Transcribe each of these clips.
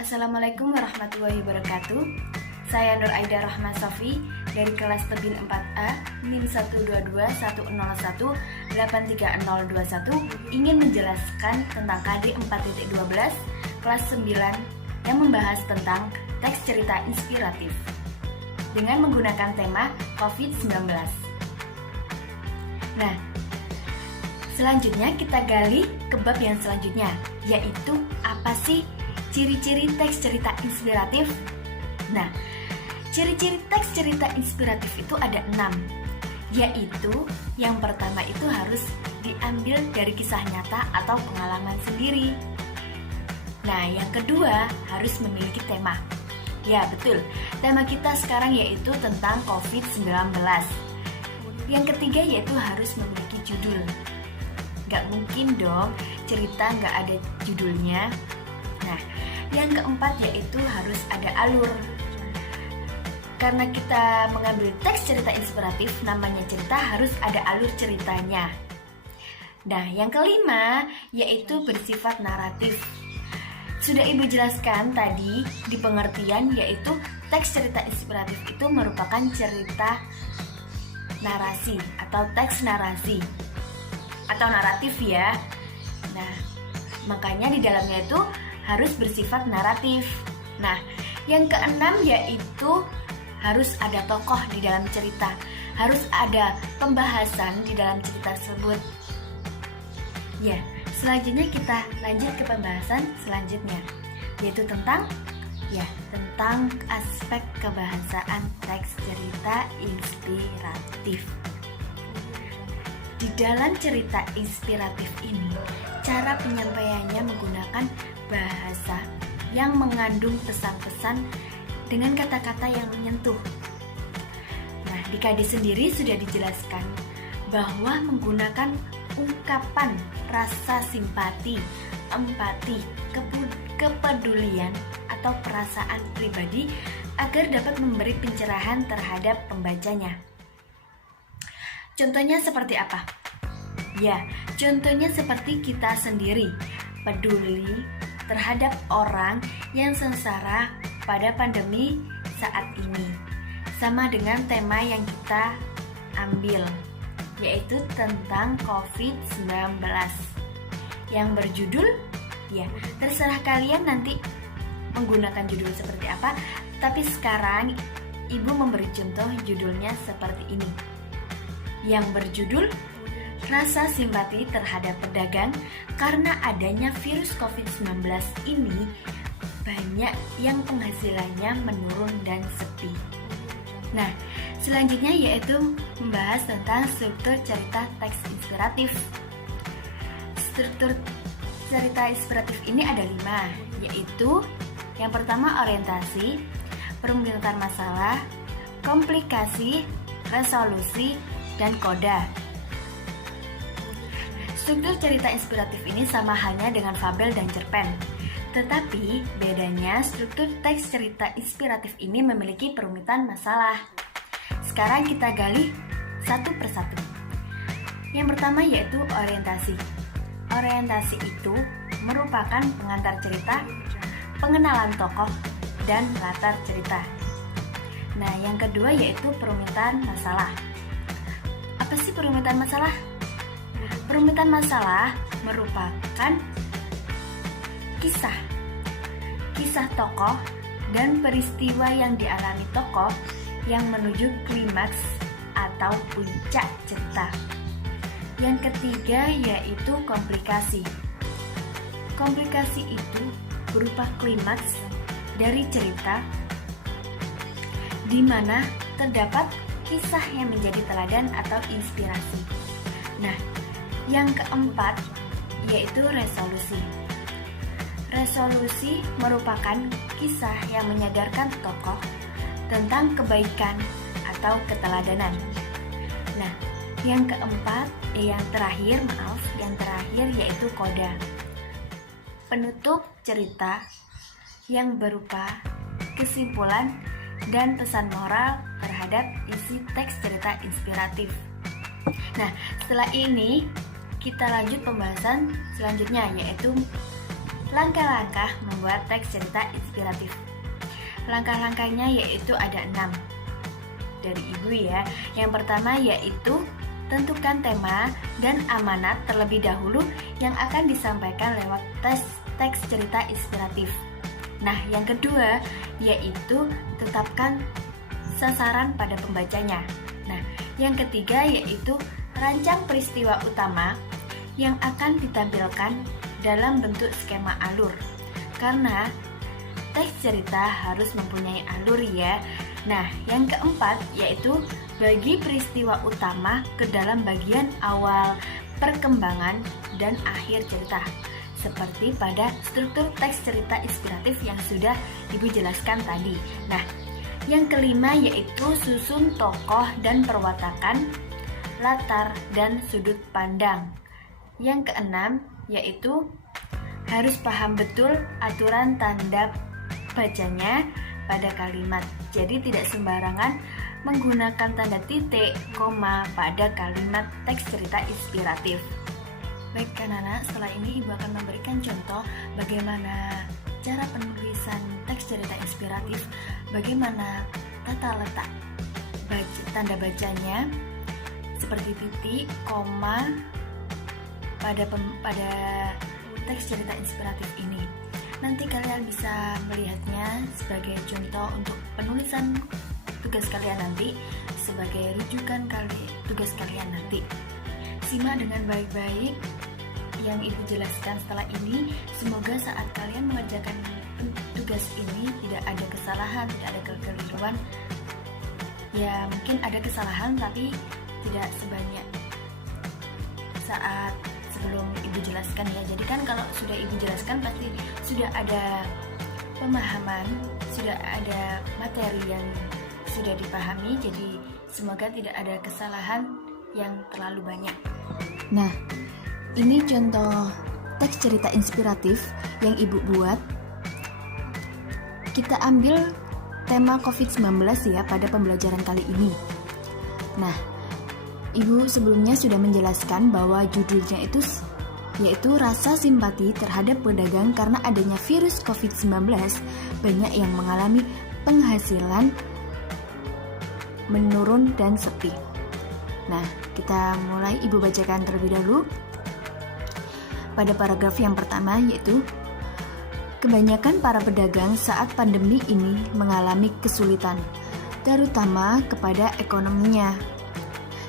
Assalamualaikum warahmatullahi wabarakatuh. Saya Nur Aida Rahma Safi dari kelas Tebin 4A NIM 122.101-83021 ingin menjelaskan tentang KD 4.12 kelas 9 yang membahas tentang teks cerita inspiratif dengan menggunakan tema COVID-19. Nah, selanjutnya kita gali ke bab yang selanjutnya, yaitu apa sih ciri-ciri teks cerita inspiratif? Nah, ciri-ciri teks cerita inspiratif itu ada 6, yaitu yang pertama itu harus diambil dari kisah nyata atau pengalaman sendiri. Nah, yang kedua harus memiliki tema. Ya, betul. Tema kita sekarang yaitu tentang COVID-19. Yang ketiga yaitu harus memiliki judul. Gak mungkin dong cerita gak ada judulnya. Nah, yang keempat yaitu harus ada alur. Karena kita mengambil teks cerita inspiratif, namanya cerita, harus ada alur ceritanya. Nah, yang kelima yaitu bersifat naratif. Sudah Ibu jelaskan tadi di pengertian, yaitu teks cerita inspiratif itu merupakan cerita narasi atau teks narasi atau naratif ya. Nah, makanya di dalamnya itu harus bersifat naratif. Nah, yang keenam yaitu harus ada tokoh di dalam cerita, harus ada pembahasan di dalam cerita tersebut. Ya, selanjutnya kita lanjut ke pembahasan selanjutnya, yaitu tentang aspek kebahasaan teks cerita inspiratif. Di dalam cerita inspiratif ini, cara penyampaiannya menggunakan bahasa yang mengandung pesan-pesan dengan kata-kata yang menyentuh. Nah, di KD sendiri sudah dijelaskan bahwa menggunakan ungkapan rasa simpati, empati, kepedulian atau perasaan pribadi agar dapat memberi pencerahan terhadap pembacanya. Contohnya seperti apa? Ya, contohnya seperti kita sendiri peduli terhadap orang yang sengsara pada pandemi saat ini. Sama dengan tema yang kita ambil, yaitu tentang COVID-19 yang berjudul, ya terserah kalian nanti menggunakan judul seperti apa, tapi sekarang Ibu memberi contoh judulnya seperti ini, yang berjudul rasa simpati terhadap pedagang karena adanya virus COVID-19 ini banyak yang penghasilannya menurun dan sepi. Nah, selanjutnya yaitu membahas tentang struktur cerita teks inspiratif. Struktur cerita inspiratif ini ada 5, yaitu yang pertama orientasi, perumitan masalah, komplikasi, resolusi, dan koda. Struktur cerita inspiratif ini sama halnya dengan fabel dan cerpen. Tetapi bedanya struktur teks cerita inspiratif ini memiliki perumitan masalah. Sekarang kita gali satu persatu. Yang pertama yaitu orientasi. Orientasi itu merupakan pengantar cerita, pengenalan tokoh, dan latar cerita. Nah, yang kedua yaitu perumitan masalah. Apa sih perumitan masalah? Perumitan masalah merupakan kisah tokoh dan peristiwa yang dialami tokoh yang menuju klimaks atau puncak cerita. Yang ketiga yaitu komplikasi. Komplikasi itu berupa klimaks dari cerita di mana terdapat kisah yang menjadi teladan atau inspirasi. Nah, yang keempat yaitu resolusi. Resolusi merupakan kisah yang menyadarkan tokoh tentang kebaikan atau keteladanan. Nah, yang terakhir yaitu koda. Penutup cerita yang berupa kesimpulan dan pesan moral terhadap isi teks cerita inspiratif. Nah, setelah ini kita lanjut pembahasan selanjutnya, yaitu langkah-langkah membuat teks cerita inspiratif. Langkah-langkahnya yaitu ada 6 dari Ibu ya. Yang pertama yaitu tentukan tema dan amanat terlebih dahulu yang akan disampaikan lewat teks cerita inspiratif. Nah, yang kedua yaitu tetapkan sasaran pada pembacanya. Nah, yang ketiga yaitu rancang peristiwa utama yang akan ditampilkan dalam bentuk skema alur. Karena teks cerita harus mempunyai alur ya. Nah, yang keempat yaitu bagi peristiwa utama ke dalam bagian awal, perkembangan, dan akhir cerita. Seperti pada struktur teks cerita inspiratif yang sudah Ibu jelaskan tadi. Nah, yang kelima yaitu susun tokoh dan perwatakan, latar, dan sudut pandang. Yang keenam yaitu harus paham betul aturan tanda bacanya pada kalimat. Jadi tidak sembarangan menggunakan tanda titik, koma pada kalimat teks cerita inspiratif. Baik anak-anak, setelah ini Ibu akan memberikan contoh bagaimana cara penulisan teks cerita inspiratif, bagaimana tata letak tanda bacanya, seperti titik, koma pada teks cerita inspiratif ini. Nanti kalian bisa melihatnya sebagai contoh untuk penulisan tugas kalian nanti, sebagai rujukan tugas kalian nanti. Simak dengan baik-baik yang Ibu jelaskan setelah ini. Semoga saat kalian mengerjakan tugas ini tidak ada kesalahan, tidak ada kekeliruan. Ya mungkin ada kesalahan tapi tidak sebanyak saat sebelum Ibu jelaskan ya. Jadi kan kalau sudah Ibu jelaskan pasti sudah ada pemahaman, sudah ada materi yang sudah dipahami. Jadi semoga tidak ada kesalahan yang terlalu banyak. Nah, ini contoh teks cerita inspiratif yang Ibu buat. Kita ambil tema COVID-19 ya pada pembelajaran kali ini. Nah, Ibu sebelumnya sudah menjelaskan bahwa judulnya itu yaitu rasa simpati terhadap pedagang karena adanya virus COVID-19, banyak yang mengalami penghasilan menurun dan sepi. Nah, kita mulai. Ibu bacakan terlebih dahulu. Pada paragraf yang pertama yaitu kebanyakan para pedagang saat pandemi ini mengalami kesulitan, terutama kepada ekonominya.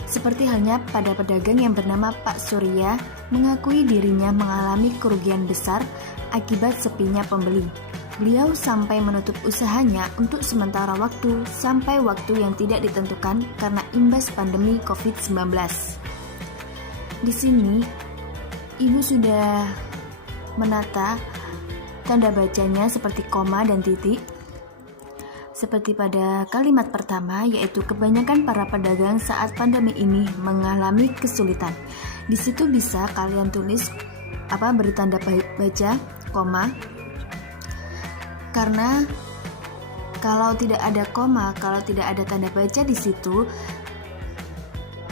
Seperti halnya pada pedagang yang bernama Pak Surya, mengakui dirinya mengalami kerugian besar akibat sepinya pembeli. Beliau sampai menutup usahanya untuk sementara waktu sampai waktu yang tidak ditentukan karena imbas pandemi COVID-19. Di sini, Ibu sudah menata tanda bacanya seperti koma dan titik. Seperti pada kalimat pertama, yaitu kebanyakan para pedagang saat pandemi ini mengalami kesulitan. Di situ bisa kalian tulis beri tanda baca koma. Karena kalau tidak ada koma, kalau tidak ada tanda baca di situ,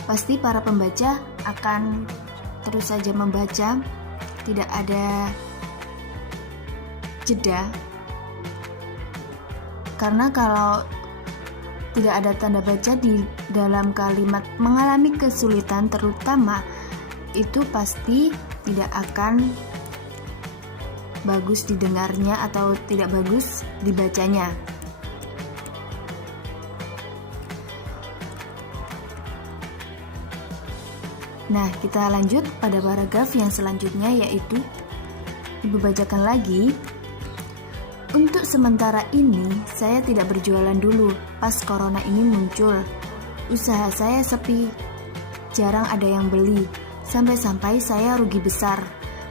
pasti para pembaca akan terus saja membaca, tidak ada jeda. Karena kalau tidak ada tanda baca di dalam kalimat mengalami kesulitan terutama, itu pasti tidak akan bagus didengarnya atau tidak bagus dibacanya. Nah, kita lanjut pada paragraf yang selanjutnya, yaitu Ibu bacakan lagi. Untuk sementara ini, saya tidak berjualan dulu pas corona ini muncul. Usaha saya sepi, jarang ada yang beli, sampai-sampai saya rugi besar.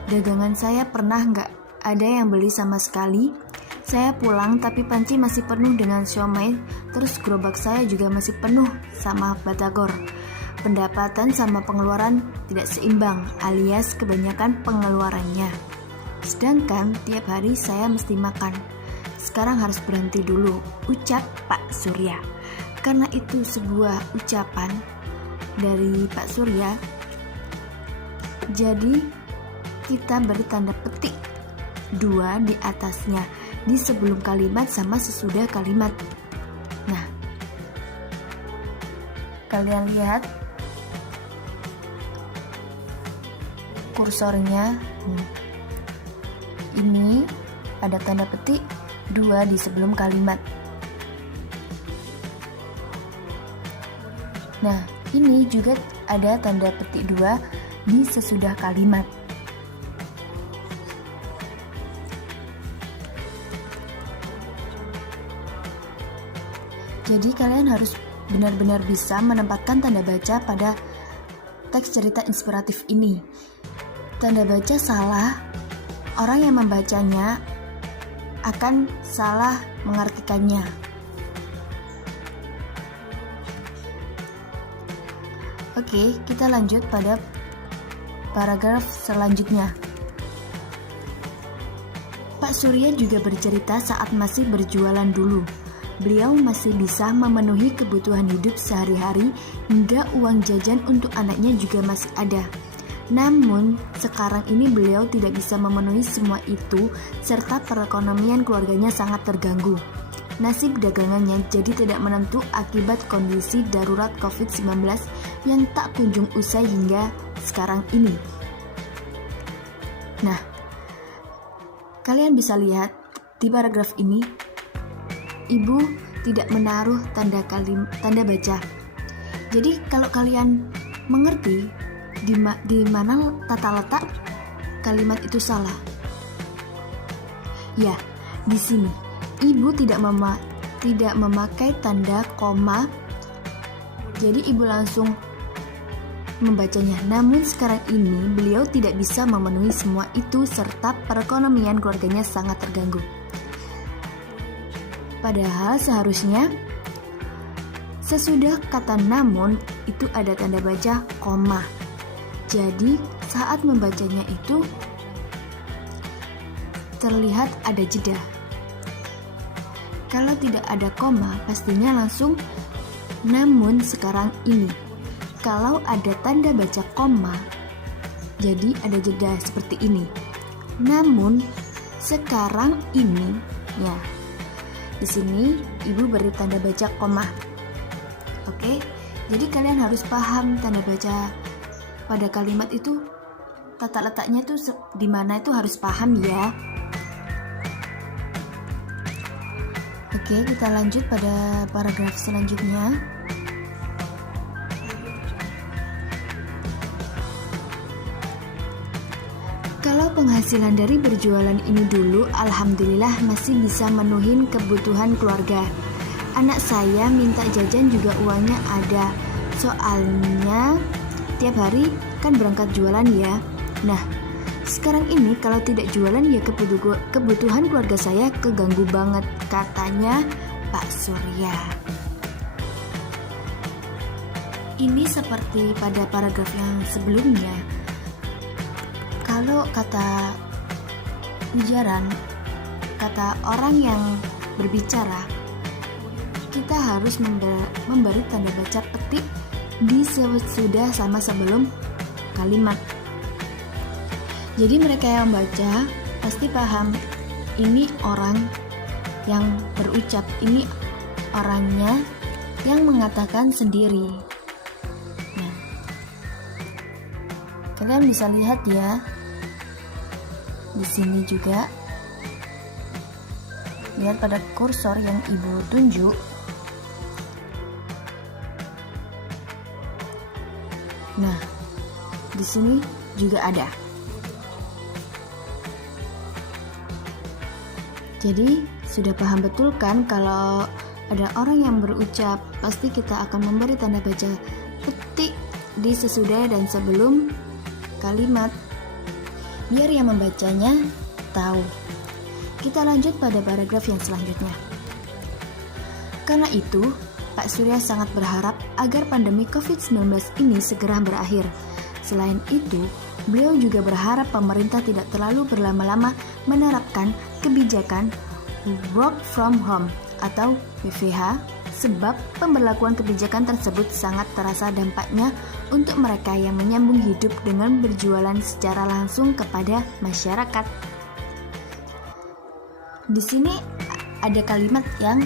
Dagangan saya pernah nggak ada yang beli sama sekali. Saya pulang tapi panci masih penuh dengan siomay, terus gerobak saya juga masih penuh sama batagor. Pendapatan sama pengeluaran tidak seimbang, alias kebanyakan pengeluarannya. Sedangkan tiap hari saya mesti makan. Sekarang harus berhenti dulu, ucap Pak Surya. Karena itu sebuah ucapan dari Pak Surya, jadi kita beri tanda petik 2 di atasnya, di sebelum kalimat sama sesudah kalimat. Nah, kalian lihat kursornya. Ini ada tanda petik 2 di sebelum kalimat. Nah, ini juga ada tanda petik 2 di sesudah kalimat. Jadi kalian harus benar-benar bisa menempatkan tanda baca pada teks cerita inspiratif ini. Tanda baca salah, orang yang membacanya akan salah mengartikannya. Oke, kita lanjut pada paragraf selanjutnya. Pak Surya juga bercerita saat masih berjualan dulu. Beliau masih bisa memenuhi kebutuhan hidup sehari-hari hingga uang jajan untuk anaknya juga masih ada. Namun, sekarang ini beliau tidak bisa memenuhi semua itu serta perekonomian keluarganya sangat terganggu. Nasib dagangannya jadi tidak menentu akibat kondisi darurat COVID-19 yang tak kunjung usai hingga sekarang ini. Nah, kalian bisa lihat di paragraf ini, Ibu tidak menaruh tanda baca. Jadi kalau kalian mengerti di mana tata letak kalimat itu salah. Ya, di sini Ibu tidak memakai tanda koma. Jadi Ibu langsung membacanya. Namun sekarang ini beliau tidak bisa memenuhi semua itu serta perekonomian keluarganya sangat terganggu. Padahal seharusnya sesudah kata namun itu ada tanda baca koma. Jadi saat membacanya itu terlihat ada jeda. Kalau tidak ada koma pastinya langsung namun sekarang ini. Kalau ada tanda baca koma, jadi ada jeda seperti ini. Namun sekarang ini, ya. Di sini Ibu beri tanda baca koma. Oke, jadi kalian harus paham tanda baca pada kalimat itu, tata letaknya itu di mana itu harus paham ya. Oke, kita lanjut pada paragraf selanjutnya. Kalau penghasilan dari berjualan ini dulu, alhamdulillah masih bisa menuhin kebutuhan keluarga. Anak saya minta jajan juga uangnya ada. Soalnya tiap hari kan berangkat jualan ya. Nah, sekarang ini kalau tidak jualan ya kebutuhan keluarga saya keganggu banget, katanya Pak Surya. Ini seperti pada paragraf yang sebelumnya. Kalau kata ujaran, kata orang yang berbicara, kita harus memberi tanda baca petik di sesudah sama sebelum kalimat. Jadi mereka yang baca pasti paham ini orang yang berucap, ini orangnya yang mengatakan sendiri. Nah, kalian bisa lihat ya. Di sini juga lihat pada kursor yang Ibu tunjuk. Nah, di sini juga ada. Jadi, sudah paham betul kan kalau ada orang yang berucap, pasti kita akan memberi tanda baca petik di sesudah dan sebelum kalimat, biar yang membacanya tahu. Kita lanjut pada paragraf yang selanjutnya. Karena itu, Pak Surya sangat berharap agar pandemi COVID-19 ini segera berakhir. Selain itu, beliau juga berharap pemerintah tidak terlalu berlama-lama menerapkan kebijakan work from home atau WFH, sebab pemberlakuan kebijakan tersebut sangat terasa dampaknya untuk mereka yang menyambung hidup dengan berjualan secara langsung kepada masyarakat. Di sini ada kalimat yang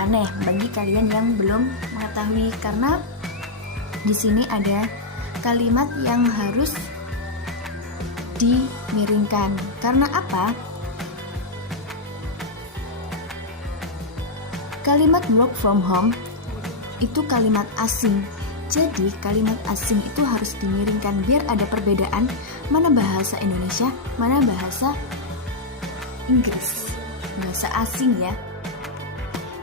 aneh bagi kalian yang belum mengetahui, karena di sini ada kalimat yang harus dimiringkan. Karena apa? Kalimat work from home itu kalimat asing. Jadi kalimat asing itu harus dimiringkan biar ada perbedaan mana bahasa Indonesia, mana bahasa Inggris, bahasa asing ya.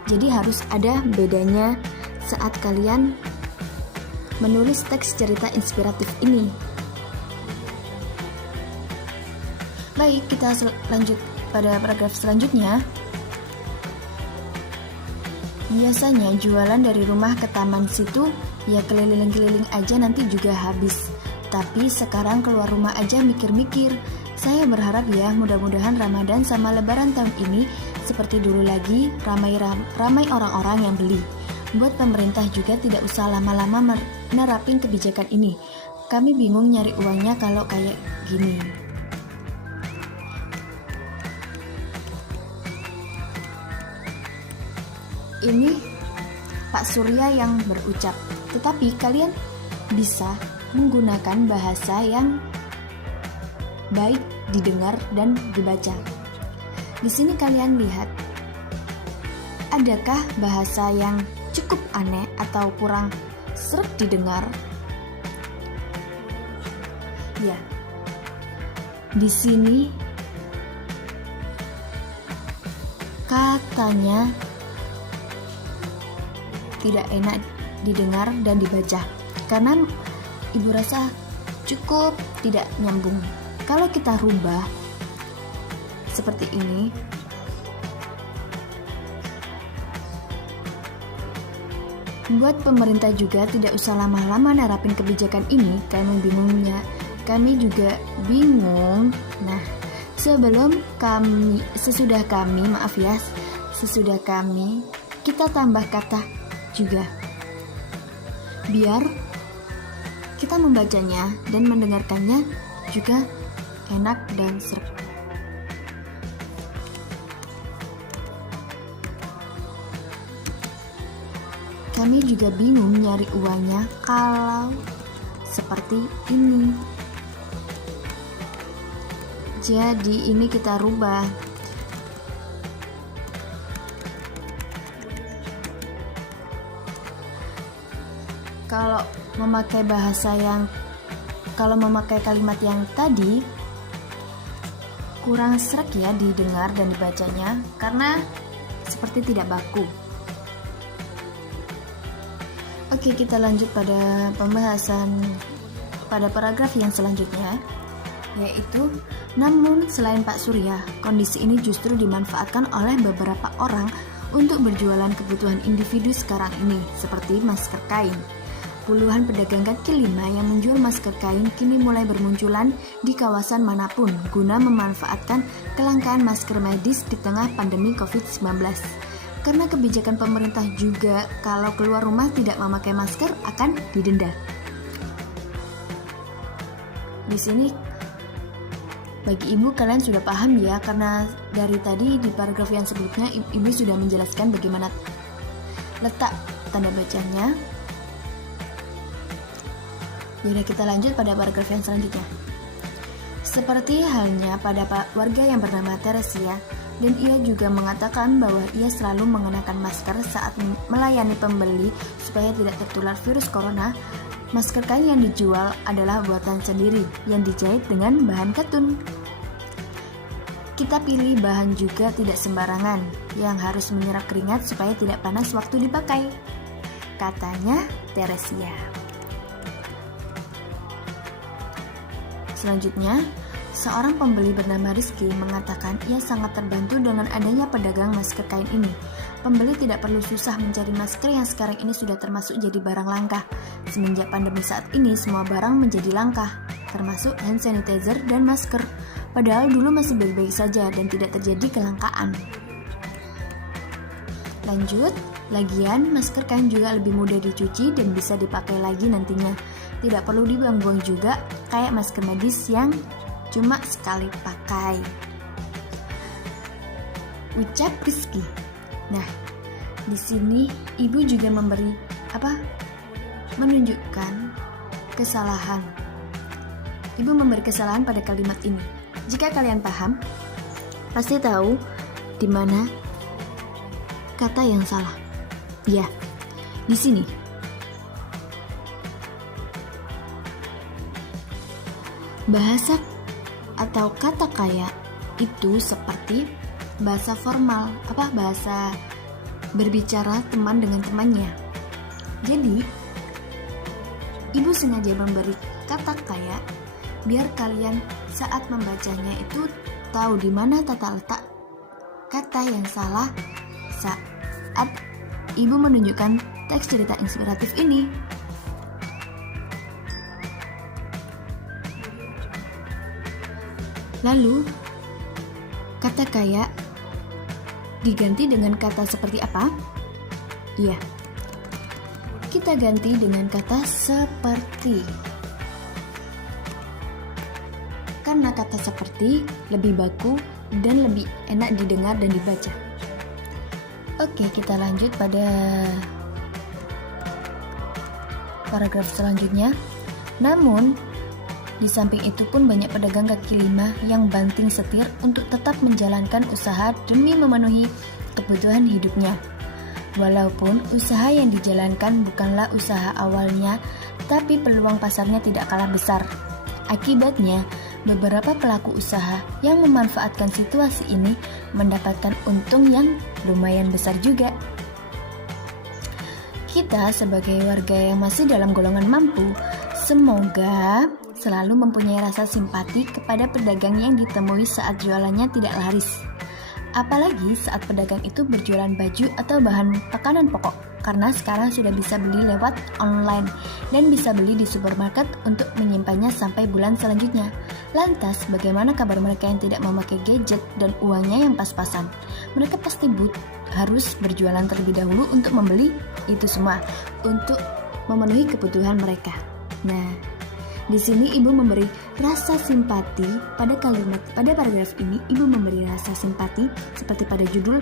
Jadi harus ada bedanya saat kalian menulis teks cerita inspiratif ini. Baik, kita lanjut pada paragraf selanjutnya. Biasanya jualan dari rumah ke taman situ ya keliling-keliling aja nanti juga habis. Tapi sekarang keluar rumah aja mikir-mikir. Saya berharap ya mudah-mudahan Ramadan sama Lebaran tahun ini seperti dulu lagi, ramai orang-orang yang beli. Buat pemerintah juga tidak usah lama-lama nerapin kebijakan ini. Kami bingung nyari uangnya kalau kayak gini. Ini Pak Surya yang berucap, tetapi kalian bisa menggunakan bahasa yang baik didengar dan dibaca. Di sini kalian lihat, adakah bahasa yang cukup aneh atau kurang seret didengar? Ya, di sini katanya tidak enak didengar dan dibaca karena ibu rasa cukup tidak nyambung. Kalau kita rubah seperti ini, buat pemerintah juga tidak usah lama-lama nerapin kebijakan ini. Kami juga bingung. Nah, sesudah kami kita tambah kata juga biar kita membacanya dan mendengarkannya juga enak dan seru. Kami juga bingung nyari uangnya kalau seperti ini. Jadi ini kita rubah. Kalau memakai kalimat yang tadi kurang sreg ya didengar dan dibacanya karena seperti tidak baku. Oke, kita lanjut pada pembahasan pada paragraf yang selanjutnya, yaitu namun selain Pak Surya, kondisi ini justru dimanfaatkan oleh beberapa orang untuk berjualan kebutuhan individu sekarang ini, seperti masker kain. Puluhan pedagang kaki lima yang menjual masker kain kini mulai bermunculan di kawasan manapun guna memanfaatkan kelangkaan masker medis di tengah pandemi COVID-19. Karena kebijakan pemerintah juga kalau keluar rumah tidak memakai masker akan didenda. Di sini bagi ibu kalian sudah paham ya, karena dari tadi di paragraf yang sebelumnya ibu sudah menjelaskan bagaimana letak tanda bacanya. Jadi kita lanjut pada paragraf yang selanjutnya. Seperti halnya pada warga yang bernama Teresia, dan ia juga mengatakan bahwa ia selalu mengenakan masker saat melayani pembeli supaya tidak tertular virus corona. Masker kain yang dijual adalah buatan sendiri yang dijahit dengan bahan katun. Kita pilih bahan juga tidak sembarangan, yang harus menyerap keringat supaya tidak panas waktu dipakai, katanya Teresia. Selanjutnya, seorang pembeli bernama Rizky mengatakan ia sangat terbantu dengan adanya pedagang masker kain ini. Pembeli tidak perlu susah mencari masker yang sekarang ini sudah termasuk jadi barang langka. Semenjak pandemi saat ini, semua barang menjadi langka, termasuk hand sanitizer dan masker. Padahal dulu masih baik-baik saja dan tidak terjadi kelangkaan. Lanjut, lagian masker kain juga lebih mudah dicuci dan bisa dipakai lagi nantinya. Tidak perlu dibuang-buang juga kayak masker medis yang cuma sekali pakai. ucap Rizky. Nah, di sini ibu juga menunjukkan kesalahan. Ibu memberi kesalahan pada kalimat ini. Jika kalian paham, pasti tahu di mana kata yang salah. Ya, di sini. Bahasa atau kata kaya itu seperti bahasa formal, bahasa berbicara teman dengan temannya. Jadi, ibu sengaja memberi kata kaya biar kalian saat membacanya itu tahu di mana tata letak kata yang salah saat ibu menunjukkan teks cerita inspiratif ini. Lalu, kata kaya diganti dengan kata seperti apa? Ya, kita ganti dengan kata seperti. Karena kata seperti lebih baku dan lebih enak didengar dan dibaca. Oke, kita lanjut pada paragraf selanjutnya. Namun, di samping itu pun banyak pedagang kaki lima yang banting setir untuk tetap menjalankan usaha demi memenuhi kebutuhan hidupnya. Walaupun usaha yang dijalankan bukanlah usaha awalnya, tapi peluang pasarnya tidak kalah besar. Akibatnya, beberapa pelaku usaha yang memanfaatkan situasi ini mendapatkan untung yang lumayan besar juga. Kita sebagai warga yang masih dalam golongan mampu, semoga selalu mempunyai rasa simpati kepada pedagang yang ditemui saat jualannya tidak laris. Apalagi saat pedagang itu berjualan baju atau bahan makanan pokok, karena sekarang sudah bisa beli lewat online dan bisa beli di supermarket untuk menyimpannya sampai bulan selanjutnya. Lantas, bagaimana kabar mereka yang tidak memakai gadget dan uangnya yang pas-pasan? Mereka pasti harus berjualan terlebih dahulu untuk membeli itu semua, untuk memenuhi kebutuhan mereka. Nah, di sini ibu memberi rasa simpati pada paragraf ini. Ibu memberi rasa simpati seperti pada judul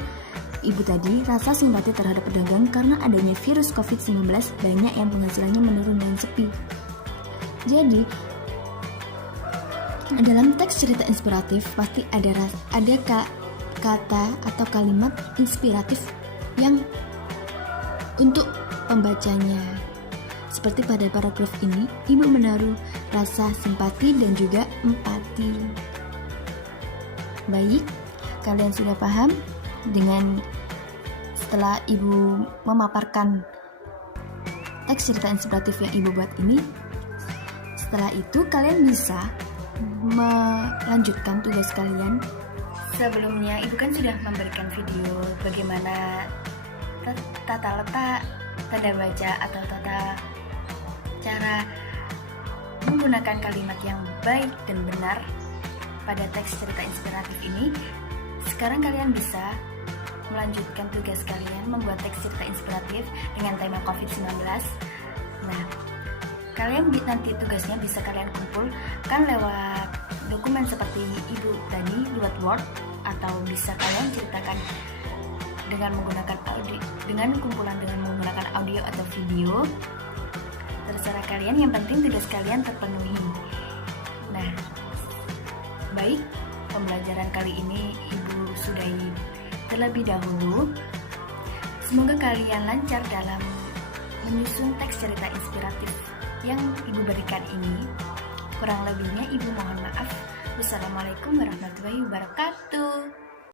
ibu tadi, rasa simpati terhadap pedagang karena adanya virus COVID-19 banyak yang penghasilannya menurun dan sepi. Jadi, dalam teks cerita inspiratif pasti ada kata atau kalimat inspiratif yang untuk pembacanya. Seperti pada paragraf ini, ibu menaruh rasa simpati dan juga empati. Baik, kalian sudah paham dengan setelah ibu memaparkan teks cerita inspiratif yang ibu buat ini. Setelah itu, kalian bisa melanjutkan tugas kalian. Sebelumnya, ibu kan sudah memberikan video bagaimana tata letak, tanda baca atau cara menggunakan kalimat yang baik dan benar pada teks cerita inspiratif ini. Sekarang kalian bisa melanjutkan tugas kalian membuat teks cerita inspiratif dengan tema COVID-19. Nah, kalian nanti tugasnya bisa kalian kumpulkan lewat dokumen seperti ibu tadi, lewat Word, atau bisa kalian ceritakan dengan menggunakan kumpulan dengan menggunakan audio atau video. Terserah kalian, yang penting tugas kalian terpenuhi. Nah, baik, pembelajaran kali ini ibu sudahi terlebih dahulu. Semoga kalian lancar dalam menyusun teks cerita inspiratif yang ibu berikan ini. Kurang lebihnya ibu mohon maaf. Wassalamualaikum warahmatullahi wabarakatuh.